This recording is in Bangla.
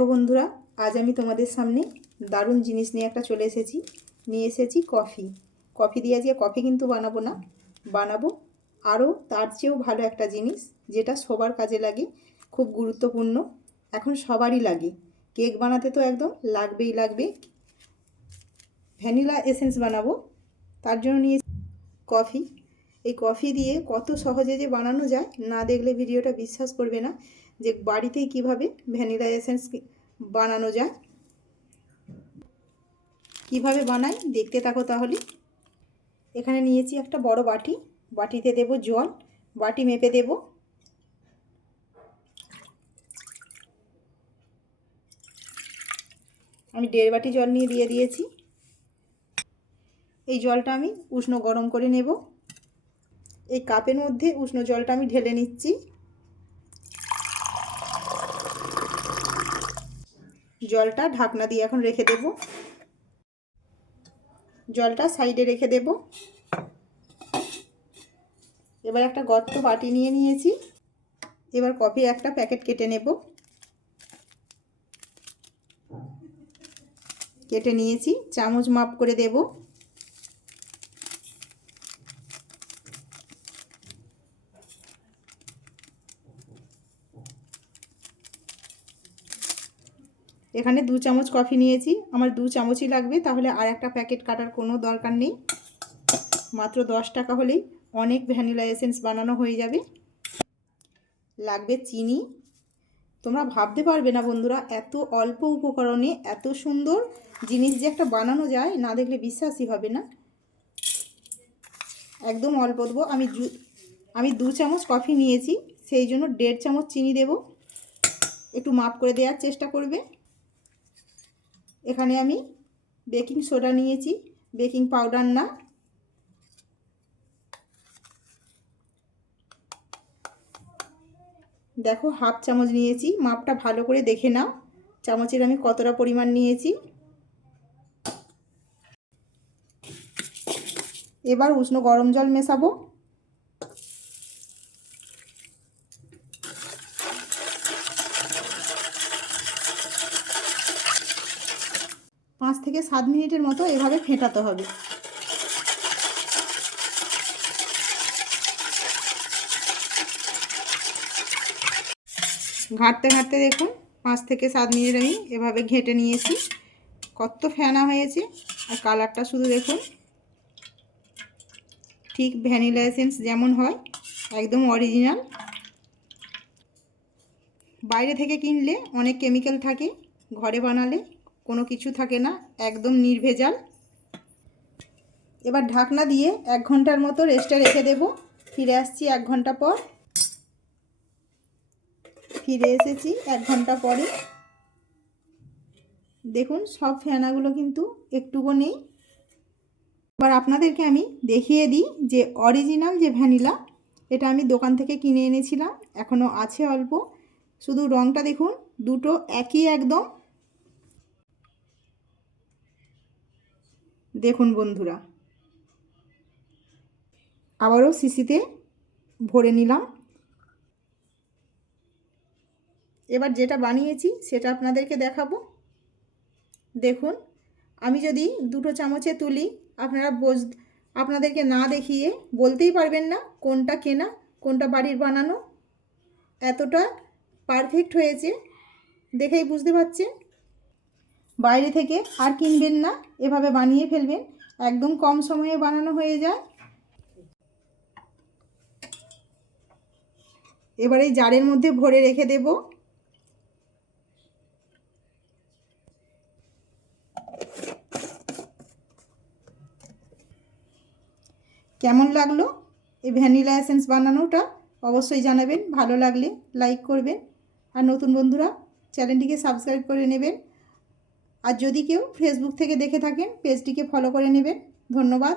দেখো বন্ধুরা, আজ আমি তোমাদের সামনে দারুণ জিনিস নিয়ে একটা চলে এসেছি। নিয়ে এসেছি কফি। কফি দিয়ে আজকে কফি কিন্তু বানাবো না, বানাবো আরও তার চেয়েও ভালো একটা জিনিস, যেটা সবার কাজে লাগে, খুব গুরুত্বপূর্ণ, এখন সবারই লাগে। কেক বানাতে তো একদম লাগবেই লাগবে। ভ্যানিলা এসেন্স বানাবো, তার জন্য নিয়ে কফি। এই কফি দিয়ে কত সহজে যে বানানো যায়, না দেখলে ভিডিওটা বিশ্বাস করবে না যে বাড়িতেই কীভাবে ভ্যানিলা এসেন্স বানানো যায়। কীভাবে বানাই, দেখতে থাকো তাহলে। এখানে নিয়েছি একটা বড় বাটি, বাটিতে দেব জল, বাটি মেপে দেব। আমি দেড় বাটি জল নিয়ে দিয়ে দিয়েছি। এই জলটা আমি উষ্ণ গরম করে নেব। এই কাপের মধ্যে উষ্ণ জলটা আমি ঢেলে নিচ্ছি। জলটা ঢাকনা দিয়ে এখন রেখে দেব। জলটা সাইডে রেখে দেব। এবার একটা গর্ত বাটি নিয়ে নিয়েছি। এবার কফি একটা প্যাকেট কেটে নেব। কেটে নিয়েছি, চামচ মাপ করে দেব। এখানে দু চামচ কফি নিয়েছি। আমার দু চামচই লাগবে, তাহলে আর একটা প্যাকেট কাটার কোনো দরকার নেই। মাত্র দশ টাকা হলেই অনেক ভ্যানিলা এসেন্স বানানো হয়ে যাবে। লাগবে চিনি। তোমরা ভাবতে পারবে না বন্ধুরা, এত অল্প উপকরণে এত সুন্দর জিনিস যে একটা বানানো যায়, না দেখলে বিশ্বাসই হবে না। একদম অল্প দেবো। আমি আমি দু চামচ কফি নিয়েছি, সেই জন্য দেড় চামচ চিনি দেব। একটু মাপ করে দেওয়ার চেষ্টা করবে। এখানে আমি বেকিং সোডা নিয়েছি, বেকিং পাউডার না। দেখো হাফ চামচ নিয়েছি, মাপটা ভালো করে দেখে নাও, চামচের আমি কতটা পরিমাণ নিয়েছি। এবার উষ্ণ গরম জল মেশাবো। পাঁচ থেকে সাত মিনিটের মতো এভাবে ফেটাতে হবে। ঘাঁটতে ঘাঁটতে দেখুন, পাঁচ থেকে সাত মিনিট আমি এভাবে ঘেঁটে নিয়েছি। কত ফেনা হয়েছে, আর কালারটা শুধু দেখুন। ঠিক ভ্যানিলা এসেন্স যেমন হয়, একদম অরিজিনাল। বাইরে থেকে কিনলে অনেক কেমিক্যাল থাকে, ঘরে বানালে কোনো কিছু থাকে না, একদম নির্ভেজাল। এবার ঢাকনা দিয়ে এক ঘণ্টার মতো রেস্টে রেখে দেব। ফিরে আসছি এক ঘণ্টা পর। ফিরে এসেছি এক ঘণ্টা পরে। দেখুন, সব ফেনাগুলো কিন্তু একটুকু নেই। এবার আপনাদেরকে আমি দেখিয়ে দিই যে অরিজিনাল যে ভ্যানিলা, এটা আমি দোকান থেকে কিনে এনেছিলাম এখনও আছে অল্প। শুধু রঙটা দেখুন, দুটো একই একদম। দেখুন বন্ধুরা। আবারও সিসিতে ভরে নিলাম। এবার যেটা বানিয়েছি সেটা আপনাদেরকে দেখাবো। দেখুন, আমি যদি দুটো চামচে তুলি, আপনারা বোঝ আপনাদেরকে না দেখিয়ে বলতেই পারবেন না কোনটা কেনা, কোনটা বাড়ির বানানো। এতটা পারফেক্ট হয়েছে, দেখেই বুঝতে পারছেন। বাইরে থেকে আর কিনবেন না, এভাবে বানিয়ে ফেলবেন। একদম কম সময়ে বানানো হয়ে যায়। এবার এই জারের মধ্যে ভরে রেখে দেব। কেমন লাগল এই ভ্যানিলা এসেন্স বানানোটা? অবশ্যই জানাবেন। ভালো লাগলে লাইক করবেন। আর নতুন বন্ধুরা, চ্যানেলটিকে সাবস্ক্রাইব করে নেবেন। আর যদি কেউ ফেসবুক থেকে দেখে থাকেন পেজটিকে ফলো করে নেবেন। ধন্যবাদ।